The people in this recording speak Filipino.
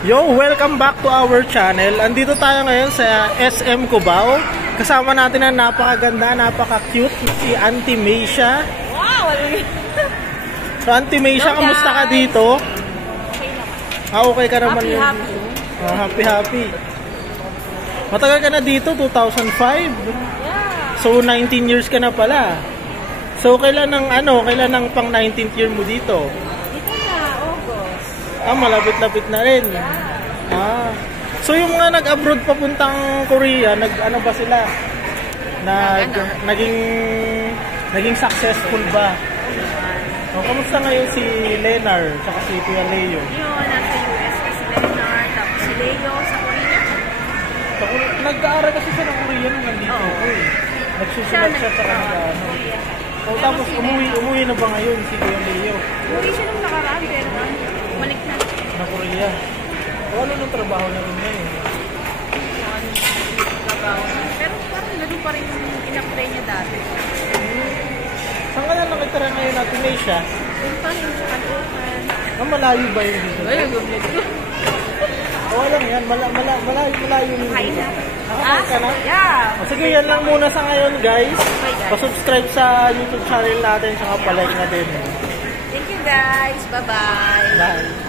Yo, welcome back to our channel. Andito tayo ngayon sa SM Cubao. Kasama natin ang napakaganda, napaka-cute si Auntie Meisha. Wow! So Auntie Meisha, kamusta ka dito? Okay ka naman yun. Happy. Matagal ka na dito, 2005? Yeah. So 19 years ka na pala. So kailan ang pang 19th year mo dito? Malapit-lapit na rin. Yeah. So yung mga nag-abroad papuntang Korea, ano ba sila? Naging successful ba? Kamusta ngayon si Lenar at si Kuya Leo? Yun, nasa US si Lenar, tapos si Leo sa Korea. Nag-aaral kasi siya ng Korea nung nandito. Nagsusulat siya sa Korea. Tapos umuwi na ba ngayon si Kuya Leo? Umuwi siya nung nakaraan, pero balik na. Na Korea. Ano nung trabaho na rin ngayon? Pero parang nandun pa rin yung in-apply niya dati. Saan ka na nakitara ngayon natin, Meisha? Yung pa rin sa Caloocan. Malayo ba yun dito? Ay, nag-vlog ko. Lang yan. Malayo yun. Hi na. Nakakain ka na? Yeah. Sige, yan lang muna sa ngayon, guys. Pa-subscribe sa YouTube channel natin, saka pa-like na din. Thank you, guys. Bye-bye. Bye.